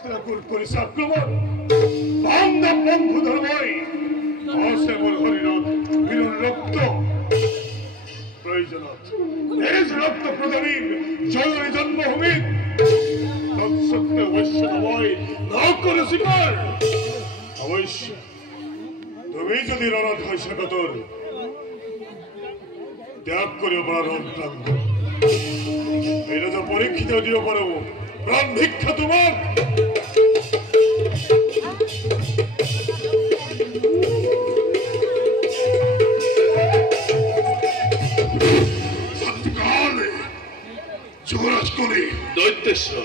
হস্তিনাপুর করেছে আক্রমণ। বান্ধব বন্ধু ধর্মই অসে মোর হরিনাথ বীর রক্ত প্রয়োজনত নিজ রক্ত প্রদানীর জননী জন্মভূমি তৎসত্ত্বে অবশ্য নয় না করে শিকার। অবশ্য তুমি যদি রণত হয় স্বাগতর ত্যাগ করে প্রাণ প্রান্ত এটা তো পরীক্ষিত দিও পারো প্রাণ ভিক্ষা তোমার। যুবরাজ করে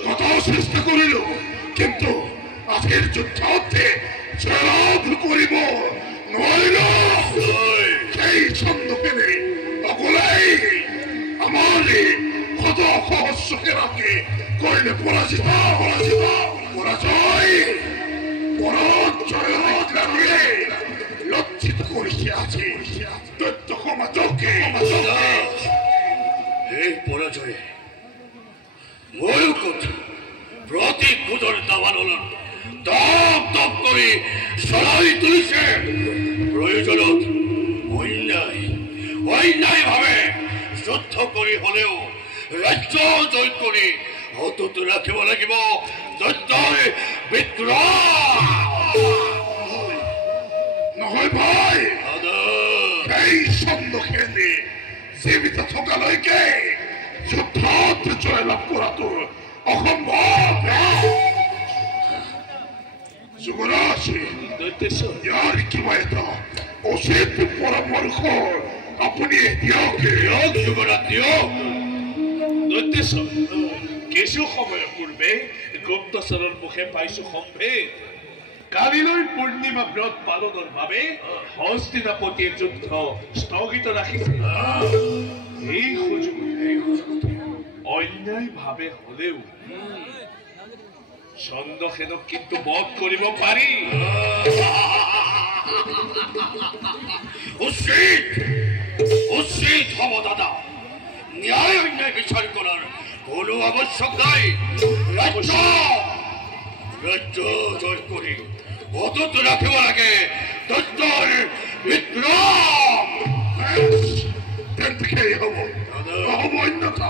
কত চেষ্টা করিল কিন্তু আজকের যুদ্ধে জয়লাভ করিব নইল সেই ছন্দ পেলে সকলেই আমার কত সহস্রকে করিলে পরাজিত পরাজয় পরাজয় লজ্জিত করিতে আছে দৈত্য ক্ষমাচকে এই পরাজয়ে ময়ূকট প্রতি কুদর দাবানল দপ দপ করে সরাই তুলিছে। প্রয়োজনত অন্যায় ভাবে যুদ্ধ করে হলেও রাজ্য জয় করে অন্তত রাখিব লাগিব দৈত্যৰ বিদ্ৰোহ। নহয় ভাই এই ছন্দখিনি জীৱিত থকালৈকে যুদ্ধত জয়লাভ কৰাটো অসম্ভৱ। যুৱৰাজ ইয়াৰ কিবা এটা উচিত পৰামৰ্শ আপুনি দিয়ক। যুৱৰাজ দিয়ক। দৈত্যেশ্বৰ কিছু সময়ৰ পূৰ্বে গুপ্তচৰৰ মুখে পাইছো সম্ভেদ কালিলৈ পূৰ্ণিমা ব্ৰত পালনৰ বাবে হস্তিনাপতিয়ে যুদ্ধ স্থগিত ৰাখিছে। এই সুযোগ অন্যায় ভাৱে হলেও চন্দ্ৰসেনক কিন্তু বধ কৰিব পাৰি। উচিত হব দাদা। ন্যায় অন্যায় বিচাৰ কৰাৰ কোনো আবশ্যক নাই। ৰাজ্য জয় কৰে অতত ৰাখিব লাগে দৈত্যৰ বিদ্ৰোহ। হব অন্যথা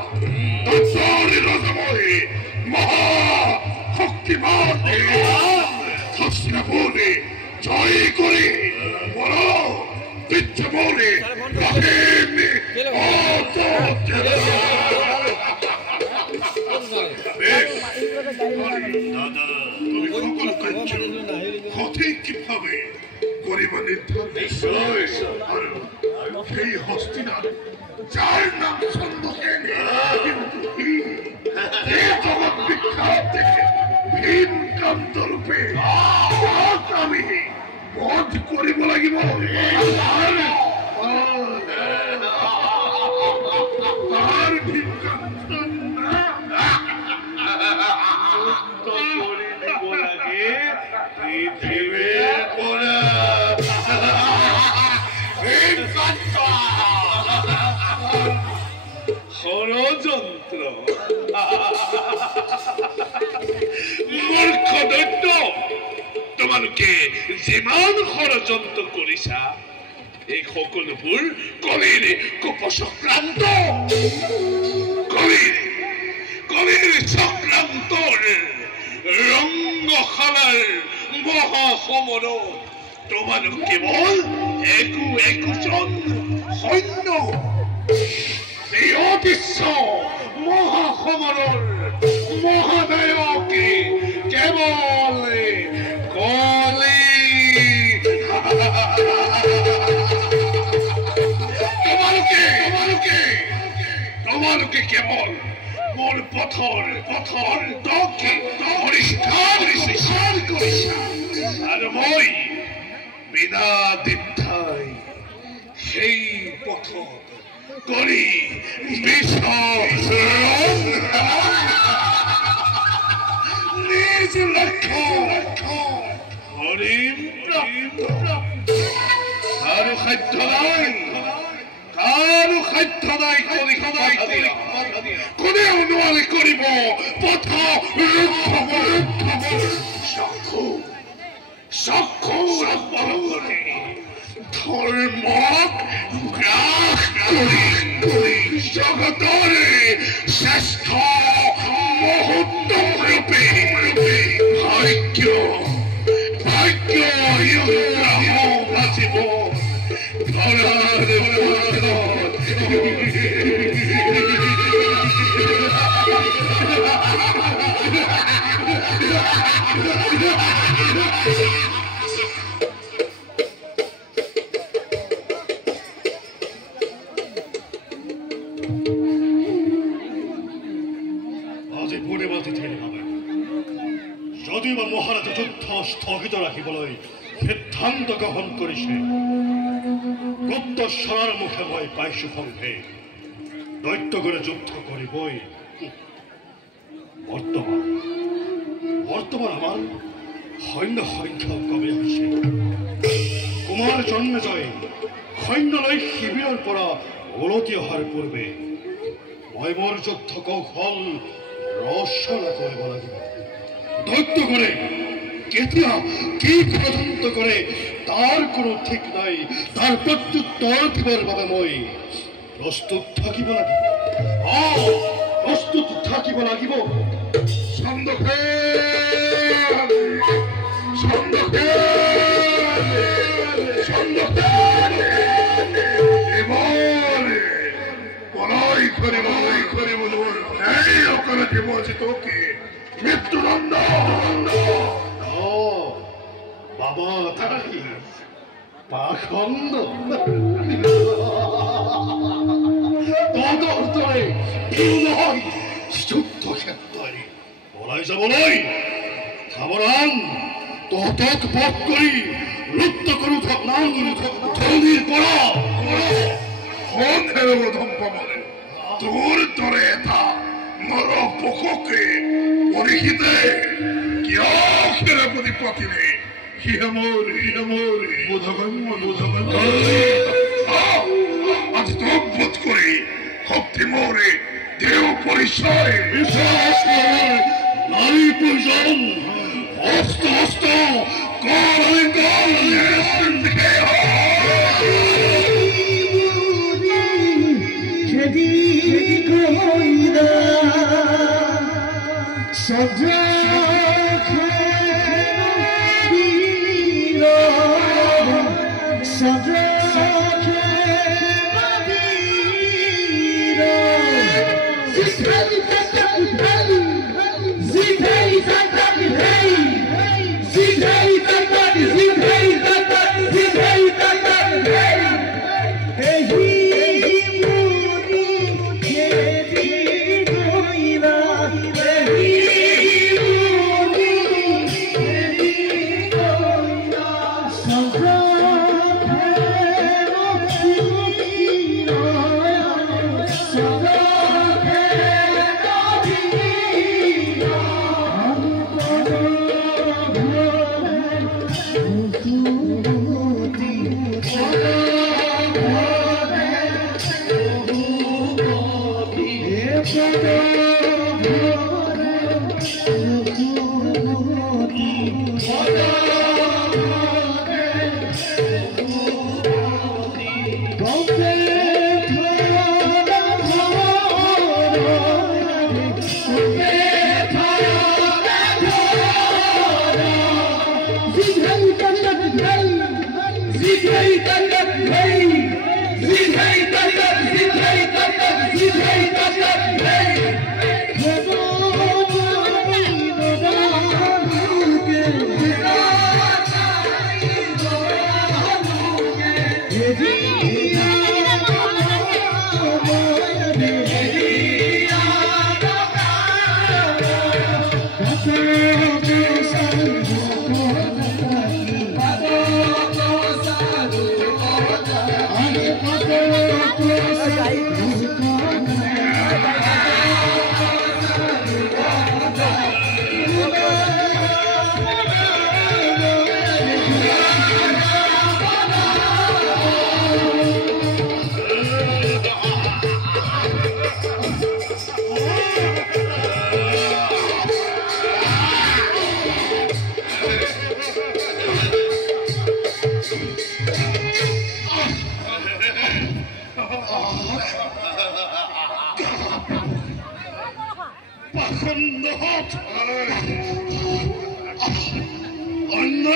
দৈত্যৰ ৰজময় মহাশক্তিমান হস্তিনাপুরে জয় করে বড় বিদ্যমনে সঠিকভাবে করিব নির্ধারণ সেই হস্তিনার যার নাম ছন্দসেন কিন্তু জগৎ বিখ্যাত ভীমকান্ত রূপে আমি বধ করিব লাগিব। ষড়যন্ত্র মূৰ্খ দৈত্য তোমালোকে যিমান ষড়যন্ত্ৰ কৰিছা এই সকলোবোৰ কলিৰ কুপচক্ৰান্ত কলিৰ চক্ৰান্তৰ ৰংগশালাৰ মহাসমৰত তোমালোক কেৱল একোজন সৈন্য বিশ্ব মহাসমৰৰ মহানায়কে কেৱল কলি তোমালোকে কেৱল মোৰ পথৰ দকে পৰিষ্কাৰ কৰিছা আৰু মই বিনা দ্বিধাই সেই পথত কৰি নিজ লক্ষ্য হৰিম আৰু সাধ্য নাই কোনেও নোৱাৰি কৰিব পথ ৰুদ্ধ শ্ৰেষ্ঠ মহত্তম ৰূপে ভাগ্য বাঁচিব ধৰাৰ আজি পূৰ্ণিমাতিথিৰ বাবে যদিও বা মহাৰাজে যুদ্ধ স্থগিত ৰাখিবলৈ সিদ্ধান্ত গ্ৰহণ কৰিছে, গুপ্তচৰৰ মুখে মই পাইছো সংভেদ দৈত্যগণে যুদ্ধ কৰিবই। বৰ্তমান আমাৰ সৈন্য সংখ্যাও কমি আহিছে। কুমাৰ জন্মেজয় সৈন্যলৈ শিবিৰৰ পৰা উলটি অহাৰ পূৰ্বে মই মোৰ যুদ্ধ কৌশল ৰচনা কৰিব লাগিব। দৈত্যগণে কেতিয়া কি ষড়যন্ত্ৰ কৰে তাৰ কোনো ঠিক নাই। তাৰ প্ৰত্যুত্তৰ দিবৰ বাবে মই প্ৰস্তুত থাকিব লাগিব। প্ৰস্তুত থাকিব লাগিব। মৃত্যুদণ্ড বাবা তাই পাখণ্ড তদৰ দৰে নহয় যুদ্ধক্ষেত্ৰই ওলাই যাবলৈ সাৱধান। তহঁতক বধ কৰি লুপ্ত কৰোঁ ধৰণিৰ পৰা ধম্পমানে তোৰ দৰে এটা নৰ পশুকে পৰীক্ষিতে কিয় খেৰপতি পাতিলে আজি তোক বোধ কৰি শক্তি মোৰে দেও পৰিচয় বিশ্বাস নাৰী প্ৰয়োজন হস্ত হস্ত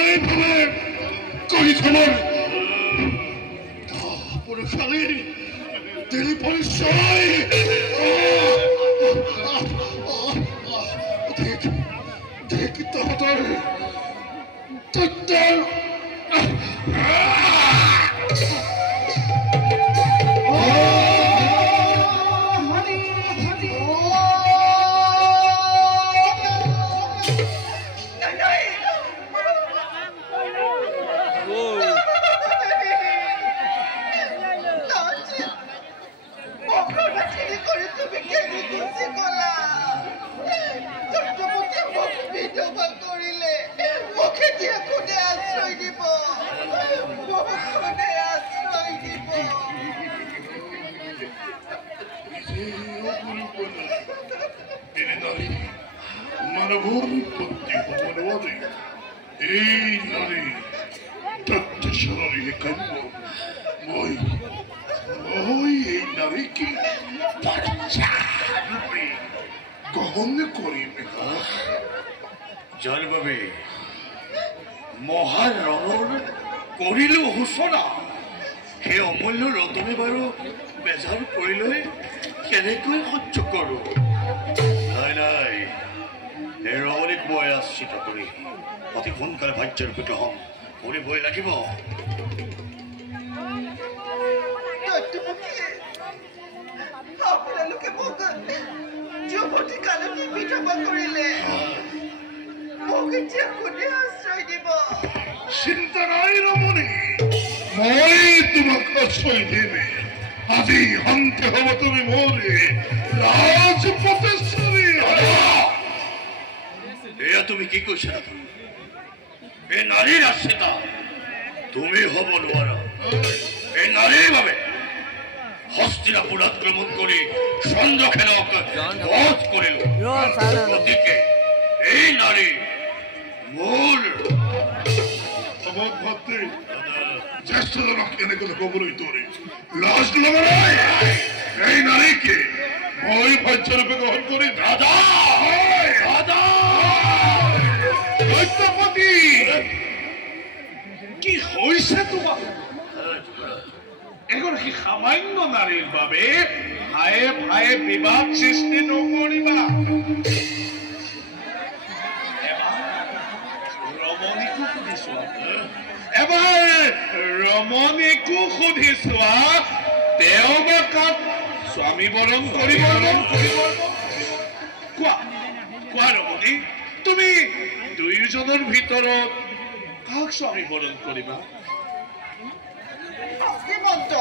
এইভাবে কৰি থ'বলৈ পুৰুষালীৰ তিনি পৰিচয় দেখ তহঁতৰ তত্তৰ মানৱৰ উৎপত্তি সমন্বয়ে এই নাৰী তত্ত্বচৰণী কাম্য মই এই নাৰীকে ৰূপে গ্ৰহণ কৰিম যাৰ বাবে মহাৰণৰ কৰিলো সূচনা সেই অমূল্য ৰতনে বাৰু বেজাৰ কৰিলৈ কেনেকৈ সহ্য কৰোঁ নাই নাই এই ৰমণীক মই আশ্ৰিত কৰি অতি সোনকালে ভাজ্যৰ পিত হ'ম কৰিবই লাগিব আপোনালোকে মোক যুৱতী কালতে বিধৱা কৰিলে মোক এতিয়া কোনে আশ্ৰয় দিব চিন্তা নাই ৰমণী মই তোমাক আশ্ৰয় দিম আজি শান্তি হ'ব তুমি মোৰ ৰাজ প্ৰতেশ্বৰী এয়া তুমি কি কৈছা দাদা এই নাৰীৰ আশ্ৰিতা তুমি হ'ব নোৱাৰা এই নাৰীৰ বাবে হস্তিনাপুৰ আক্ৰমণ কৰি চন্দ্ৰসেনক বধ কৰিলো গতিকে এই নাৰী মোৰ ভাতৃ জ্যেষ্ঠজনক এনেকৈ ক'বলৈ তোৰে লাজ ল'ব নাই এই নাৰীকে মই ভাজ্যৰূপে গ্ৰহণ কৰি দাদা দাদা সত্যপতি কি হৈছে তোমাৰ এগৰাকী সামান্য নাৰীৰ বাবে ভায়ে ভায়ে বিবাদ সৃষ্টি নকৰিবা এবাৰ ৰমণীকো সুধি চোৱা তেওঁ বা কাক স্বামী বৰণ কৰিব কোৱা কোৱা ৰমণী তুমি দুয়োজনৰ ভিতৰত কাক স্বামী বৰণ কৰিবা শক্তিমন্ত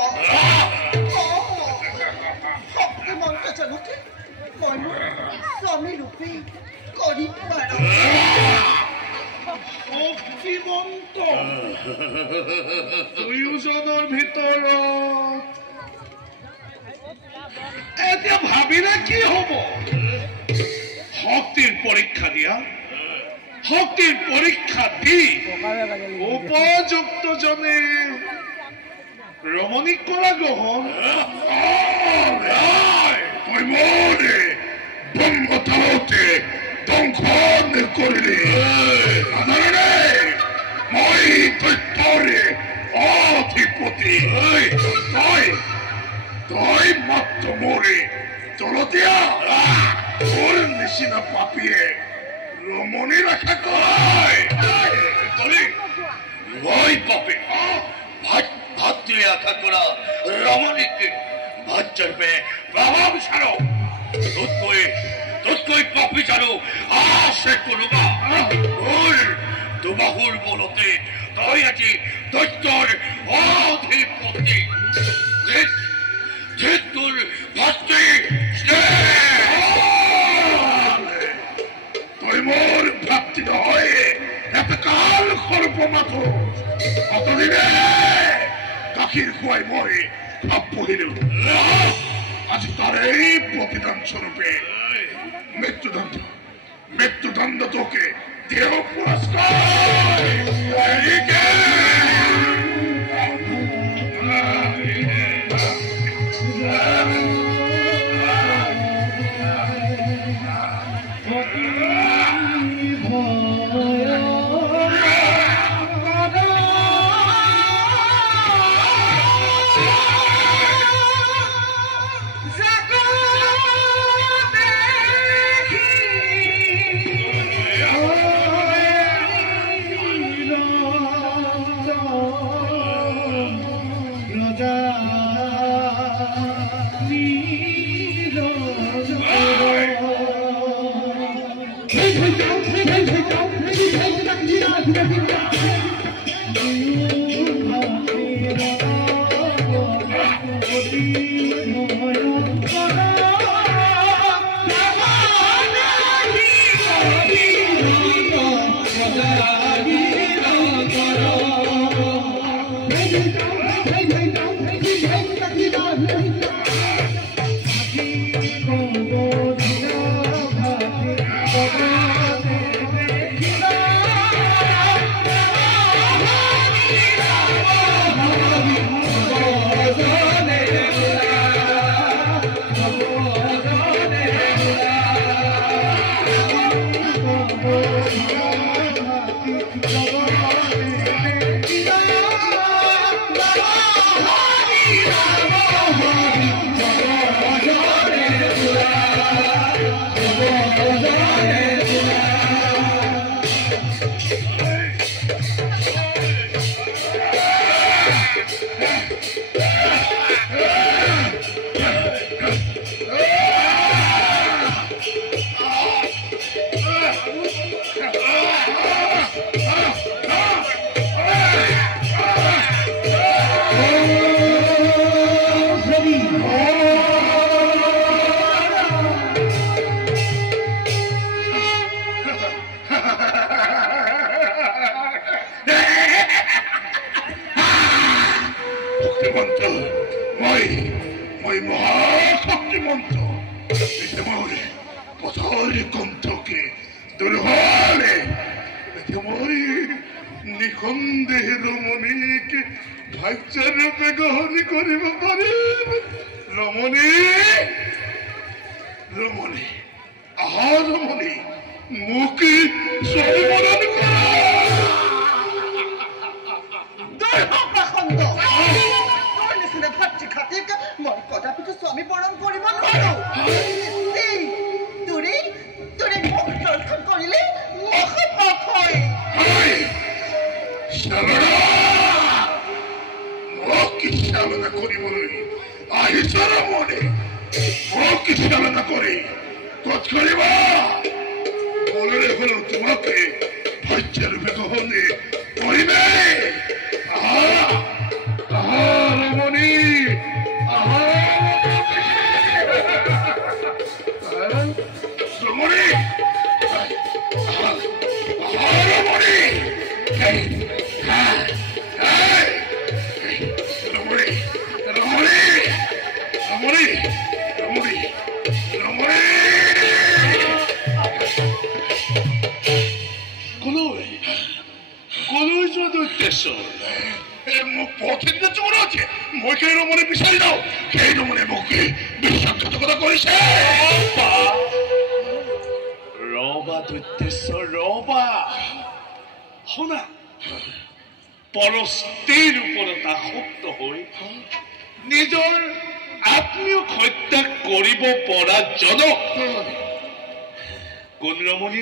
জনকে মই মোৰ স্বামী ৰূপে কৰিব পাৰোঁ শক্তিমন্ত দুয়োজনৰ ভিতৰত এতিয়া ভাবিলে কি হ'ব শক্তিৰ পৰীক্ষা দিয়া শক্তিৰ পৰীক্ষা দি উপযুক্তজনে ৰমণীক কৰা গ্ৰহণ ব্ৰহ্মতালতে দংশন কৰিলি মই তথ্যৰে অধিপতি তই মাত্ৰ মোৰে তলতীয়া তোৰ নিচিনা পাপীয়ে ৰমণীৰ আশা কৰে মই পাপে ভাতৃ আশা কৰা ৰমণীক ভাজ্যৰূপে প্ৰভাৱ বিচাৰো তোতকৈ পাপি জানো আছে কোনোবা দুবাহুৰ বলতে তই আজি দৈত্যৰ অধিপতি তোৰ ভাতৃ তই মোৰ ভাতৃ নহয় এটা কাল সৰ্প মাথো অতদিনে গাখীৰ খুৱাই মই ভাব পঢ়িলো আজি তাৰেই প্ৰতিদান স্বৰূপে মৃত্যুদণ্ড তোকে দেহ পুৰস্কাৰ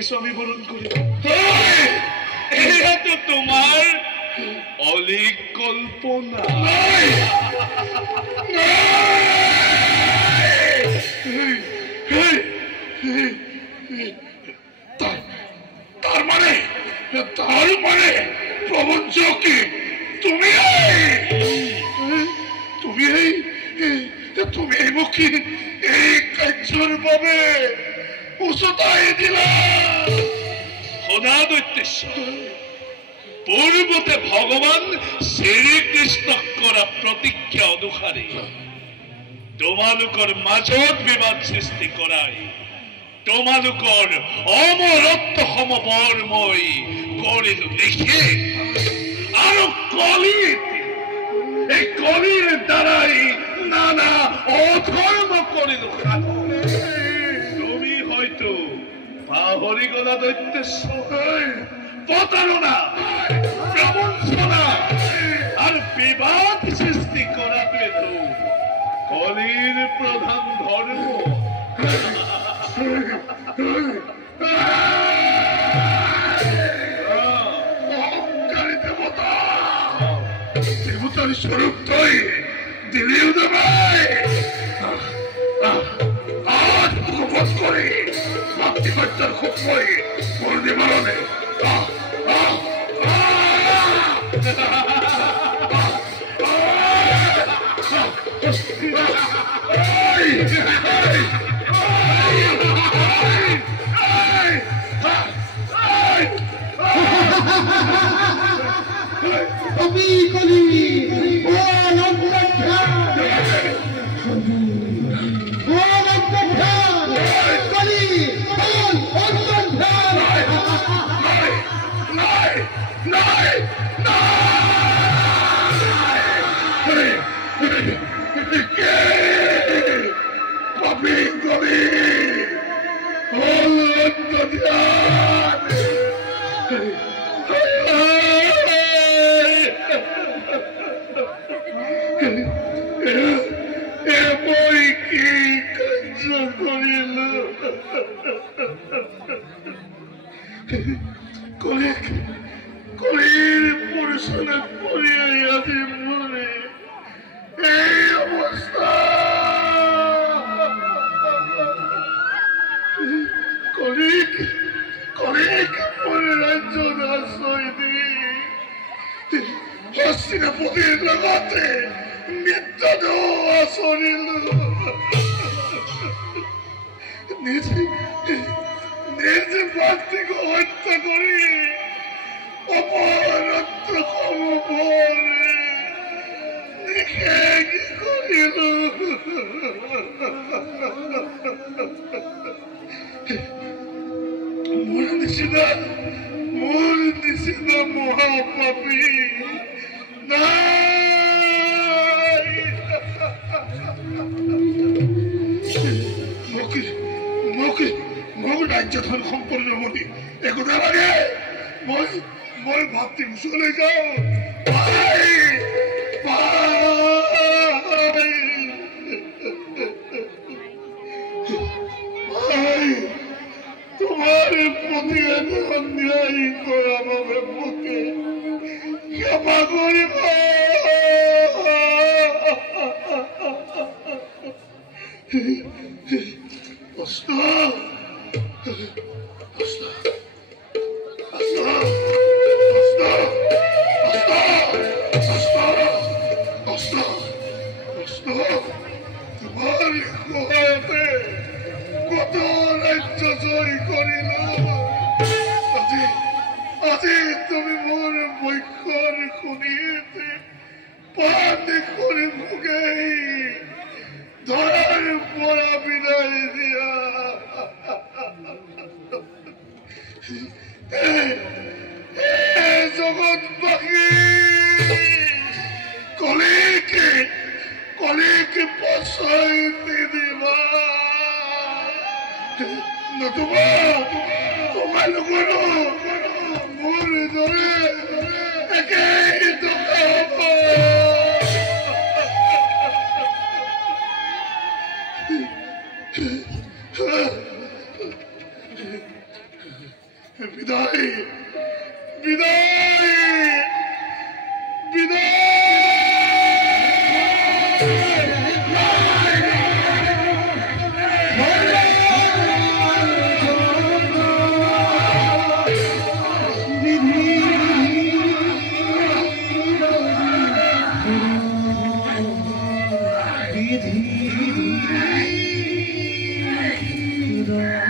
স্বামী বরণ করিব এত তোমার অলিক কল্পনা তার মানে প্রবঞ্চ কি তুমি তুমি তুমি এই মুখী এই কার্যর ভাবে উচ্চতাই দিলা সদা দৈত্যেশ্বৰ পূৰ্বতে ভগৱান শ্ৰীকৃষ্ণক কৰা প্ৰতিজ্ঞা অনুসাৰে তোমালোকৰ মাজত বিবাদ সৃষ্টি কৰাই তোমালোকৰ অমৰত্ব সমবৰ মই কৰিলো দেখি আৰু এই কলিৰ দ্বাৰাই নানা অধৰ্ম কৰিলো তুমি হয়তো পাহৰি গলা দৈত্যেশ্বৰ প্রতারণা প্রবঞ্চনা আর বিবাদ সৃষ্টি করাতে তো কলির প্রধান ধর্ম দেবতার স্বরূপ তুই দিলেও দেবাই আজ মুখপথ করে মাতৃহত্যার খুব করে বলতে মারণে কবি কলি বল অন্তর্ধান বল অন্তর্ধান কলি বল অন্তর্ধান নাই নাই নাই কে কবি কবি বল অন্তর্ধান কলির পরিশোধ করিয়া আছি মনে এই অবস্থা কলিক কলিক মনে রাজ্য আশ্রয় দিই হস্তিনাপতির লগতে নিত্য আসরিল নিজে ভক্তিকে হত্যা করি অপরত্র কমপর দেখে কি করিল মন দিছি না মহাপাপী নাই মোক ৰাজ্যখন সম্পূৰ্ণ মতি একোটা লাগে মই ভাবতি চলে যাও তোমার প্রতি অন্যায় করা বাবে বুকে ক্ষমা করিব কত রাজ্য জয় করিল আজি তুমি মোর বৈক্ষর খুনিতে পান করে ভুগে ধরার পরা বিদায় দিয়া জগৎ বাকি কলিকে প্রশ্রয় দিবা নতুবা তোমার লোকের মোর ধরে একেই হব বিদায় বিদায় বিদায় ধীরে